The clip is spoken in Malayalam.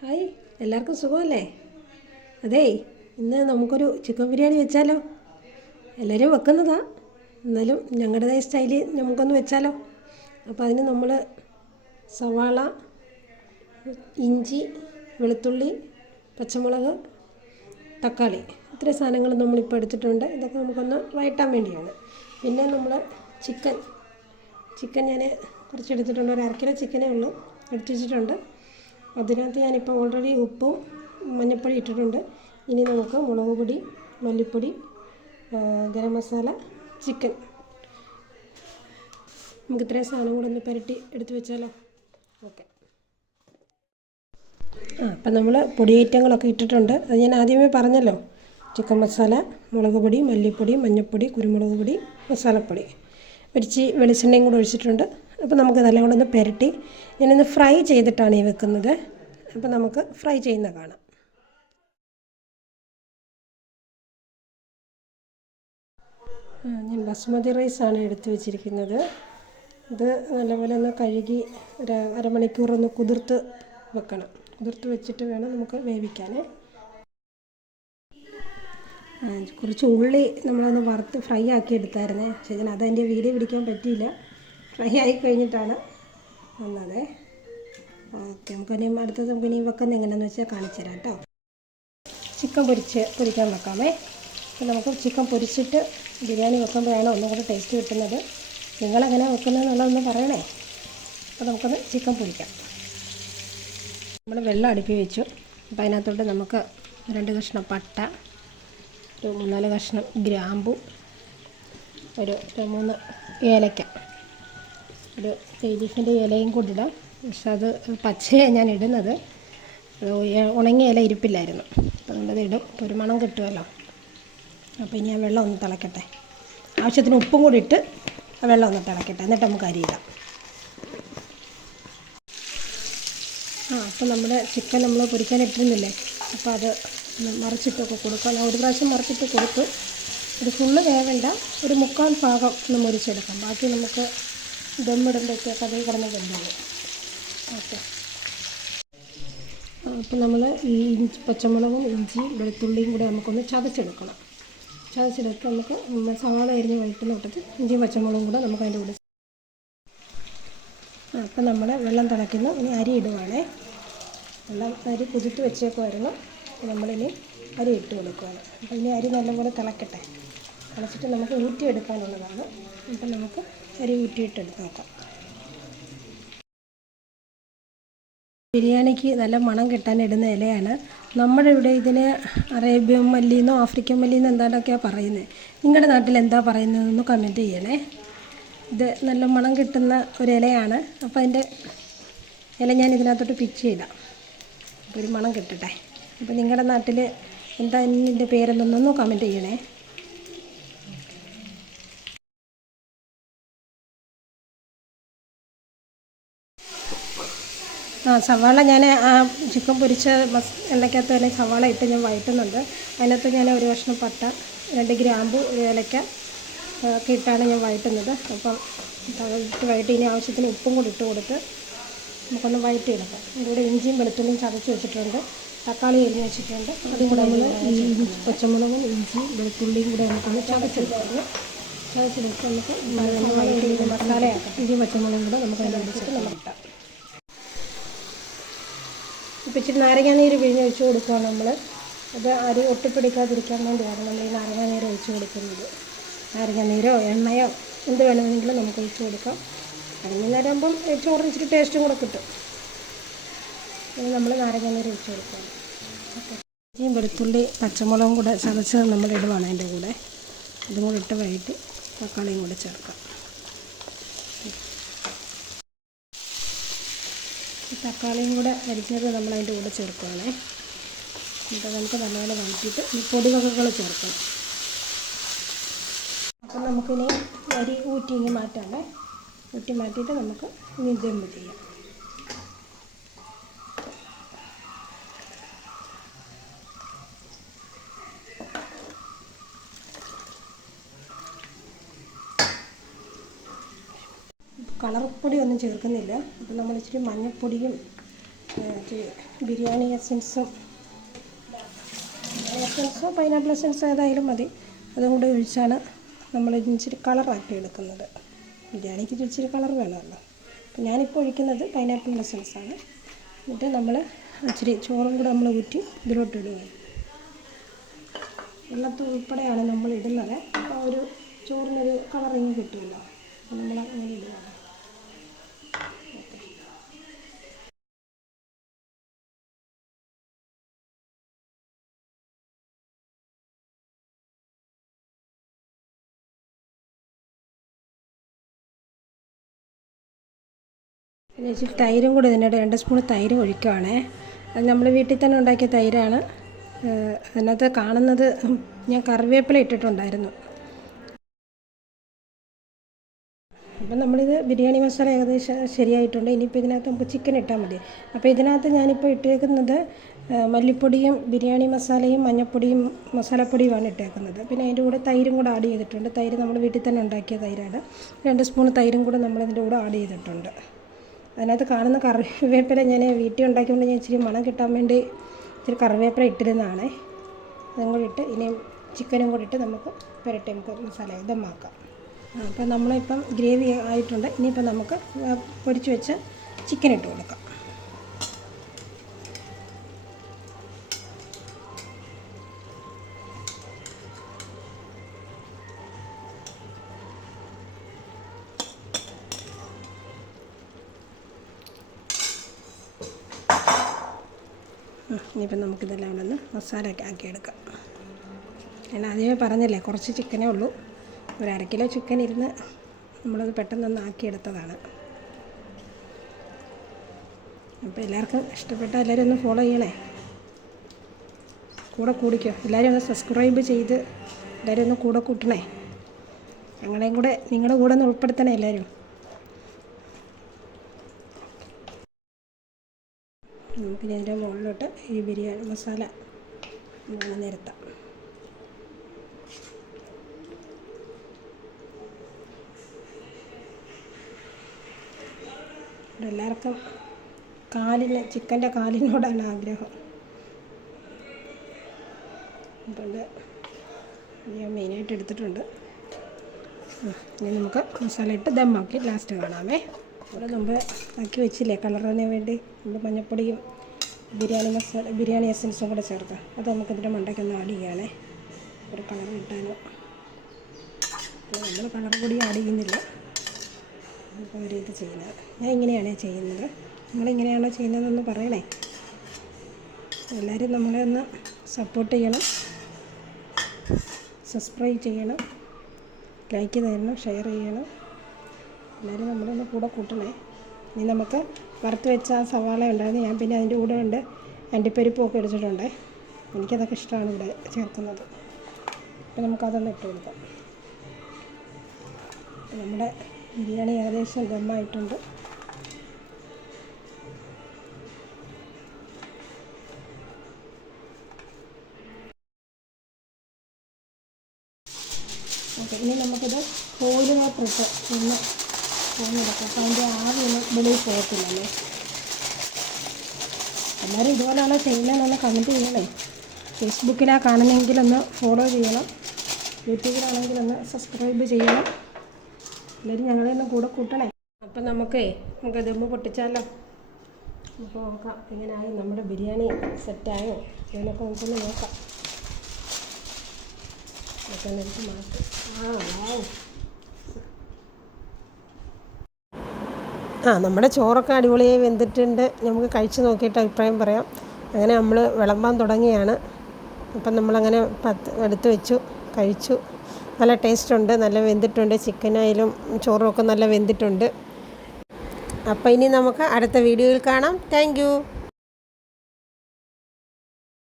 ഹായ്, എല്ലാവർക്കും സുഖമല്ലേ? അതേയ്, ഇന്ന് നമുക്കൊരു ചിക്കൻ ബിരിയാണി വെച്ചാലോ? എല്ലാവരും വെക്കുന്നതാ, എന്നാലും ഞങ്ങളുടേതായ സ്റ്റൈലിൽ നമുക്കൊന്ന് വെച്ചാലോ? അപ്പോൾ അതിന് നമ്മൾ സവാള, ഇഞ്ചി, വെളുത്തുള്ളി, പച്ചമുളക്, തക്കാളി ഇത്രയും സാധനങ്ങൾ നമ്മളിപ്പോൾ എടുത്തിട്ടുണ്ട്. ഇതൊക്കെ നമുക്കൊന്ന് വഴറ്റാൻ വേണ്ടിയാണ്. പിന്നെ നമ്മൾ ചിക്കൻ ഞാൻ കുറച്ച് എടുത്തിട്ടുണ്ട്. ഒരു 1/2 കിലോ ചിക്കനേ ഉള്ളൂ, എടുത്ത് വെച്ചിട്ടുണ്ട്. അതിനകത്ത് ഞാനിപ്പോൾ ഓൾറെഡി ഉപ്പും മഞ്ഞൾപ്പൊടി ഇട്ടിട്ടുണ്ട്. ഇനി നമുക്ക് മുളക് പൊടി, മല്ലിപ്പൊടി, ഗരം മസാല, ചിക്കൻ, നമുക്ക് ഇത്രയും സാധനം കൂടെ ഒന്ന് പുരട്ടി എടുത്ത് വെച്ചാലോ? ഓക്കെ. അപ്പം നമ്മൾ പൊടി ഐറ്റങ്ങളൊക്കെ ഇട്ടിട്ടുണ്ട്. അത് ഞാൻ ആദ്യമേ പറഞ്ഞല്ലോ. ചിക്കൻ മസാല, മുളക് പൊടി, മല്ലിപ്പൊടി, മഞ്ഞൾപ്പൊടി, കുരുമുളക് പൊടി, മസാലപ്പൊടി, ഒരിച്ചി വെളിച്ചെണ്ണയും കൂടെ ഒഴിച്ചിട്ടുണ്ട്. അപ്പോൾ നമുക്കിതെല്ലാം കൂടെ ഒന്ന് പുരട്ടി ഞാനൊന്ന് ഫ്രൈ ചെയ്തിട്ടാണ് ഈ വെക്കുന്നത്. അപ്പോൾ നമുക്ക് ഫ്രൈ ചെയ്യുന്ന കാണാം. ഞാൻ ബസ്മതി റൈസാണ് എടുത്ത് വെച്ചിരിക്കുന്നത്. ഇത് നല്ലപോലെ ഒന്ന് കഴുകി ഒരു അരമണിക്കൂറൊന്ന് കുതിർത്ത് വെക്കണം. കുതിർത്ത് വെച്ചിട്ട് വേണം നമുക്ക് വേവിക്കാൻ. കുറച്ച് ഉള്ളി നമ്മളൊന്ന് വറുത്ത് ഫ്രൈ ആക്കി എടുത്തായിരുന്നേ. പക്ഷേ ഞാൻ അതെൻ്റെ വീഡിയോ പിടിക്കാൻ പറ്റിയില്ല. ഫ്രൈ ആയി കഴിഞ്ഞിട്ടാണ് വന്നത്. ഓക്കെ, നമുക്കിനി അടുത്തത് നമുക്കിനി വെക്കുന്നത് എങ്ങനെയാണെന്ന് വെച്ചാൽ കാണിച്ചു തരാം കേട്ടോ. ചിക്കൻ പൊരിക്കാൻ വെക്കാമേ. അപ്പോൾ നമുക്ക് ചിക്കൻ പൊരിച്ചിട്ട് ബിരിയാണി വെക്കുമ്പോഴാണ് ഒന്നും കൂടെ ടേസ്റ്റ് കിട്ടുന്നത്. നിങ്ങളെങ്ങനെയാണ് വെക്കുന്നതെന്നുള്ളതൊന്ന് പറയണേ. അപ്പോൾ നമുക്കൊന്ന് ചിക്കൻ പൊരിക്കാം. നമ്മൾ വെള്ളം അടുപ്പി വെച്ചു. അപ്പോൾ അതിനകത്തോട്ട് നമുക്ക് 2 കഷ്ണം പട്ട, ഒരു 3-4 കഷ്ണം ഗ്രാമ്പു, ഒരു 3 ഏലക്ക, ഒരു ബേ ലീഫിൻ്റെ ഇലയും കൂടി ഇടാം. പക്ഷെ അത് പച്ചയാണ് ഞാൻ ഇടുന്നത്, ഉണങ്ങിയ ഇല ഇരിപ്പില്ലായിരുന്നു. അപ്പോൾ നമ്മളത് ഇടും, അപ്പോൾ ഒരു മണം കിട്ടുമല്ലോ. അപ്പോൾ ഇനി ആ വെള്ളം ഒന്ന് തിളക്കട്ടെ. ആവശ്യത്തിന് ഉപ്പും കൂടി ഇട്ട് ആ വെള്ളം ഒന്ന് തിളക്കട്ടെ, എന്നിട്ട് നമുക്ക് അരി ഇടാം. അപ്പോൾ നമ്മുടെ ചിക്കൻ നമ്മൾ പൊരിക്കാൻ ഇട്ടിരുന്നില്ലേ, അപ്പോൾ അത് മറിച്ചിട്ടൊക്കെ കൊടുക്കാം. ഞാൻ ഒരു പ്രാവശ്യം മറിച്ചിട്ട് കൊടുത്തു. ഒരു ഫുള്ള് വേവണ്ട, ഒരു 1/4 ഭാഗം ഒന്ന് മുരിച്ചെടുക്കാം. ബാക്കി നമുക്ക് ദമ്മിടുമ്പോഴത്തേക്ക് അതേ കിടന്ന് വെന്തോളും. ഓക്കെ. അപ്പോൾ നമ്മൾ ഈ പച്ചമുളകും ഇഞ്ചിയും വെളുത്തുള്ളിയും കൂടെ നമുക്കൊന്ന് ചതച്ചെടുക്കണം. ചതച്ചെടുത്ത് നമുക്ക് സവാള അരിഞ്ഞ് വഴറ്റുന്ന കൂട്ടത്തിൽ ഇഞ്ചിയും പച്ചമുളകും കൂടെ നമുക്ക് അതിൻ്റെ കൂടെ. അപ്പോൾ നമ്മൾ വെള്ളം തിളയ്ക്കുന്നു. ഇനി അരി ഇടുവാണേ. അരി കുതിർത്ത് വെച്ചേക്കുമായിരുന്നു. നമ്മളിനി അരി ഇട്ട് കൊടുക്കുകയാണ്. അപ്പോൾ ഇനി അരി നല്ലപോലെ തിളക്കട്ടെ. തിളച്ചിട്ട് നമുക്ക് ഊറ്റിയെടുക്കാനുള്ളതാണ്. അപ്പം നമുക്ക് അരി ഊറ്റിയിട്ടെടുത്ത് നോക്കാം. ബിരിയാണിക്ക് നല്ല മണം കിട്ടാൻ ഇടുന്ന ഇലയാണ്. നമ്മുടെ ഇവിടെ ഇതിന് അറേബ്യൻ മല്ലിന്നോ ആഫ്രിക്കൻ മല്ലിന്നോ എന്താണ്ടൊക്കെയാണ് പറയുന്നത്. നിങ്ങളുടെ നാട്ടിൽ എന്താ പറയുന്നതെന്ന് കമൻറ്റ് ചെയ്യണേ. ഇത് നല്ല മണം കിട്ടുന്ന ഒരു ഇലയാണ്. അപ്പോൾ അതിൻ്റെ ഇല ഞാൻ ഇതിനകത്തോട്ട് പിച്ചിയിടാം. അപ്പോൾ ഒരു മണം കിട്ടട്ടെ. അപ്പോൾ നിങ്ങളുടെ നാട്ടിൽ എന്താ ഇതിൻ്റെ പേരെന്നൊന്നും കമൻറ്റ് ചെയ്യണേ. സവാള ഞാൻ ആ ചിക്കൻ പൊരിച്ച എണ്ണയ്ക്കകത്ത് തന്നെ സവാള ഇട്ട് ഞാൻ വഴറ്റുന്നുണ്ട്. അതിനകത്ത് ഞാൻ ഒരു കഷ്ണം പട്ട, 2 ഗ്രാമ്പു, 1 ഏലക്ക ഒക്കെ ഇട്ടാണ് ഞാൻ വഴറ്റുന്നത്. അപ്പം ഇട്ട് വഴറ്റി ഇനി ആവശ്യത്തിന് ഉപ്പും കൂടി ഇട്ട് കൊടുത്ത് നമുക്കൊന്ന് വഴറ്റിയെടുക്കാം. ഇതിലൂടെ ഇഞ്ചിയും വെളുത്തുള്ളിയും ചതച്ച് വെച്ചിട്ടുണ്ട്, തക്കാളി അരിഞ്ഞ് വെച്ചിട്ടുണ്ട്. അതും കൂടെ നമ്മൾ ഈ പച്ചമുളകും ഇഞ്ചിയും വെളുത്തുള്ളിയും കൂടെ നമുക്കൊന്ന് ചതച്ചെടുക്കാം. ചതച്ചെടുത്ത് നമുക്ക് വഴറ്റി മസാലയാക്കാം. ഇഞ്ചിയും പച്ചമുളകും കൂടെ നമുക്ക് അതിൻ്റെ വെച്ചിട്ട് നമുക്ക് ഇട്ടാം. ഇപ്പോൾ ഇച്ചിരി നാരങ്ങാനീര് പിഴിഞ്ഞ് ഒഴിച്ച് കൊടുക്കുകയാണ് നമ്മൾ. അത് അരി ഒട്ടിപ്പിടിക്കാതിരിക്കാൻ വേണ്ടിയാണ് നമ്മൾ ഈ നാരങ്ങാനീര് ഒഴിച്ച് കൊടുക്കുന്നത്. നാരങ്ങാനീരോ എണ്ണയോ എന്ത് വേണമെങ്കിലും നമുക്ക് ഒഴിച്ച് കൊടുക്കാം. അതിനേരാകുമ്പം ചോറിന് ഇച്ചിരി ടേസ്റ്റും കൂടെ കിട്ടും. ഇനി നമ്മൾ നാരങ്ങാനീര് ഒഴിച്ച് കൊടുക്കുകയാണ്. ഇഞ്ചിയും വെളുത്തുള്ളി പച്ചമുളകും കൂടെ ചതച്ച് നമ്മൾ ഇടുവാണ് അതിൻ്റെ കൂടെ. അതും കൂടെ ഇട്ട് വഴറ്റി തക്കാളിയും കൂടെ ചേർക്കാം. തക്കാളിയും കൂടെ അരിഞ്ഞത് നമ്മൾ അതിൻ്റെ കൂടെ ചേർക്കുകയാണേ. എന്നിട്ട് നമുക്ക് നല്ലപോലെ വഴറ്റിയിട്ട് പൊടി വകകൾ ചേർക്കണം. അപ്പം നമുക്കിനി അരി ഊറ്റി മാറ്റാമേ. ഊറ്റി മാറ്റിയിട്ട് നമുക്ക് ഇനി ദമ്മ് ചെയ്യാം. കളർപ്പൊടി ഒന്നും ചേർക്കുന്നില്ല. അപ്പോൾ നമ്മൾ ഇച്ചിരി മഞ്ഞൾപ്പൊടിയും ബിരിയാണി എസൻസോ പൈനാപ്പിൾ എസൻസോ ഏതായാലും മതി. അതും കൂടെ ഒഴിച്ചാണ് നമ്മൾ ഇച്ചിരി കളറാക്കി എടുക്കുന്നത്. ബിരിയാണിക്ക് ഇച്ചിരി കളർ വേണമല്ലോ. അപ്പം ഞാനിപ്പോൾ ഒഴിക്കുന്നത് പൈനാപ്പിൾ എസൻസാണ്. എന്നിട്ട് നമ്മൾ ഇച്ചിരി ചോറും കൂടെ നമ്മൾ ഊറ്റി ഇതിലോട്ട് ഇടുകയാണ്. വെള്ളത്തിൽ ഉൾപ്പെടെയാണ് നമ്മൾ ഇടുന്നത്. അപ്പോൾ ഒരു ചോറിനൊരു കളറിങ് കിട്ടുമല്ലോ. അപ്പോൾ നമ്മൾ അങ്ങനെ ഇടുകയാണ്. പിന്നെ ഇച്ചിരി തൈരും കൂടി ഇതിൻ്റെ 2 സ്പൂൺ തൈര് ഒഴിക്കുകയാണേ. അത് നമ്മൾ വീട്ടിൽ തന്നെ ഉണ്ടാക്കിയ തൈരാണ്. അതിനകത്ത് കാണുന്നത് ഞാൻ കറിവേപ്പില ഇട്ടിട്ടുണ്ടായിരുന്നു. അപ്പം നമ്മളിത് ബിരിയാണി മസാല ഏകദേശം ശരിയായിട്ടുണ്ട്. ഇനിയിപ്പോൾ ഇതിനകത്ത് നമുക്ക് ചിക്കൻ ഇട്ടാൽ മതി. അപ്പോൾ ഇതിനകത്ത് ഞാനിപ്പോൾ ഇട്ടേക്കുന്നത് മല്ലിപ്പൊടിയും ബിരിയാണി മസാലയും മഞ്ഞൾപ്പൊടിയും മസാലപ്പൊടിയുമാണ് ഇട്ടേക്കുന്നത്. പിന്നെ അതിൻ്റെ കൂടെ തൈരും കൂടെ ആഡ് ചെയ്തിട്ടുണ്ട്. തൈര് നമ്മൾ വീട്ടിൽ തന്നെ ഉണ്ടാക്കിയ തൈരാണ്. 2 സ്പൂൺ തൈരും കൂടെ നമ്മളിതിൻ്റെ കൂടെ ആഡ് ചെയ്തിട്ടുണ്ട്. അതിനകത്ത് കാണുന്ന കറിവേപ്പില ഞാൻ വീട്ടിൽ ഉണ്ടാക്കിയതുകൊണ്ട് ഞാൻ ഇച്ചിരി മണം കിട്ടാൻ വേണ്ടി ഇച്ചിരി കറിവേപ്പില ഇട്ടിരുന്നതാണേ. അതും കൂടി ഇട്ട് ഇനിയും ചിക്കനും കൂടി ഇട്ട് നമുക്ക് പുരട്ടി നമുക്ക് മസാല ദമ്മാക്കാം. അപ്പോൾ നമ്മളിപ്പം ഗ്രേവി ആയിട്ടുണ്ട്. ഇനിയിപ്പോൾ നമുക്ക് പൊരിച്ച് വെച്ച ചിക്കൻ ഇട്ട് കൊടുക്കാം. ഇനിയിപ്പം നമുക്കിതെല്ലാം കൂടെ ഒന്ന് മസാല ആക്കിയെടുക്കാം. ഞാൻ ആദ്യമേ പറഞ്ഞില്ലേ കുറച്ച് ചിക്കനേ ഉള്ളൂ. ഒരു 1/2 കിലോ ചിക്കൻ ഇരുന്ന് നമ്മളത് പെട്ടെന്നൊന്ന് ആക്കിയെടുത്തതാണ്. അപ്പോൾ എല്ലാവർക്കും ഇഷ്ടപ്പെട്ട എല്ലാവരും ഒന്ന് ഫോളോ ചെയ്യണേ. കൂടെ കൂടിക്കോ. എല്ലാവരും ഒന്ന് സബ്സ്ക്രൈബ് ചെയ്ത് എല്ലാവരും ഒന്ന് കൂടെ കൂട്ടണേ. ഞങ്ങളെയും കൂടെ നിങ്ങളുടെ കൂടെ ഒന്ന് ഉൾപ്പെടുത്തണേ എല്ലാവരും. നമുക്കിനി അതിൻ്റെ മുകളിലോട്ട് ഈ ബിരിയാണി മസാല നിരത്താം. ഇവിടെ എല്ലാവർക്കും ചിക്കൻ്റെ കാലിനോടാണ് ആഗ്രഹം. അപ്പോൾ ഞാൻ മെയിനായിട്ട് എടുത്തിട്ടുണ്ട്. ഇനി നമുക്ക് മസാല ഇട്ട് ദമ്മാക്കി ലാസ്റ്റ് കാണാമേ. ഇവിടെ മുമ്പ് ആക്കി വെച്ചില്ലേ കളറിന് വേണ്ടി നമ്മൾ മഞ്ഞൾപ്പൊടിയും ബിരിയാണി എസൻസും കൂടെ ചേർത്ത് അത് നമുക്കിതിൻ്റെ മണ്ടയ്ക്കൊന്ന് ആഡ് ചെയ്യുകയാണേ. ഒരു കളർ കിട്ടാനോ. നമ്മൾ കളർ പൊടി ആഡ് ചെയ്യുന്നില്ല. അപ്പോൾ ഇത് ചെയ്യുന്നത് ഞാൻ ഇങ്ങനെയാണ് ചെയ്യുന്നത്. നിങ്ങളിങ്ങനെയാണോ ചെയ്യുന്നതെന്ന് പറയണേ. എല്ലാവരും നമ്മളെ ഒന്ന് സപ്പോർട്ട് ചെയ്യണം, സബ്സ്ക്രൈബ് ചെയ്യണം, ലൈക്ക് തരണം, ഷെയർ ചെയ്യണം. എല്ലാവരും നമ്മളൊന്ന് കൂടെ കൂട്ടണേ. ഇനി നമുക്ക് വറുത്ത് വെച്ച ആ സവാള ഉണ്ടായിരുന്നു. ഞാൻ പിന്നെ അതിൻ്റെ കൂടെ ഉണ്ട് അണ്ടിപ്പരിപ്പൊക്കെ എടുത്തിട്ടുണ്ട്. എനിക്കതൊക്കെ ഇഷ്ടമാണ് ഇവിടെ ചേർക്കുന്നത്. അപ്പോൾ നമുക്കതൊന്ന് ഇട്ട് കൊടുക്കാം. നമ്മുടെ ബിരിയാണി ഏകദേശം ദമ്മായിട്ടുണ്ട്. ഓക്കെ, ഇനി നമുക്കിത് ഫോയിൽ പേപ്പറിട്ട് ഒന്ന് എടുക്കാം. അപ്പോൾ അതിൻ്റെ ആവിയൊന്നും വെളിയിൽ പോകത്തില്ലല്ലേ. എല്ലാവരും ഇതുപോലെയാണോ ചെയ്യുന്നതെന്നൊന്ന് കമൻറ്റ് ചെയ്യണേ. ഫേസ്ബുക്കിലാണ് കാണുന്നെങ്കിലൊന്ന് ഫോളോ ചെയ്യണം, യൂട്യൂബിലാണെങ്കിലൊന്ന് സബ്സ്ക്രൈബ് ചെയ്യണം. എല്ലാവരും ഞങ്ങളെ ഒന്ന് കൂടെ കൂട്ടണേ. അപ്പം നമുക്ക് ദമ്മ് പൊട്ടിച്ചാലോ. നമുക്ക് നോക്കാം എങ്ങനെയായി നമ്മുടെ ബിരിയാണി സെറ്റായോ ഇതിനൊക്കെ നമുക്കൊന്ന് നോക്കാം. എടുത്ത് മാറ്റി നമ്മുടെ ചോറൊക്കെ അടിപൊളിയായി വെന്തിട്ടുണ്ട്. നമുക്ക് കഴിച്ച് നോക്കിയിട്ട് അഭിപ്രായം പറയാം. അങ്ങനെ നമ്മൾ വിളമ്പാൻ തുടങ്ങിയാണ്. അപ്പം നമ്മളങ്ങനെ എടുത്ത് വെച്ചു, കഴിച്ചു. നല്ല ടേസ്റ്റുണ്ട്, നല്ല വെന്തിട്ടുണ്ട്. ചിക്കനായാലും ചോറുമൊക്കെ നല്ല വെന്തിട്ടുണ്ട്. അപ്പോൾ ഇനി നമുക്ക് അടുത്ത വീഡിയോയിൽ കാണാം. Thank you.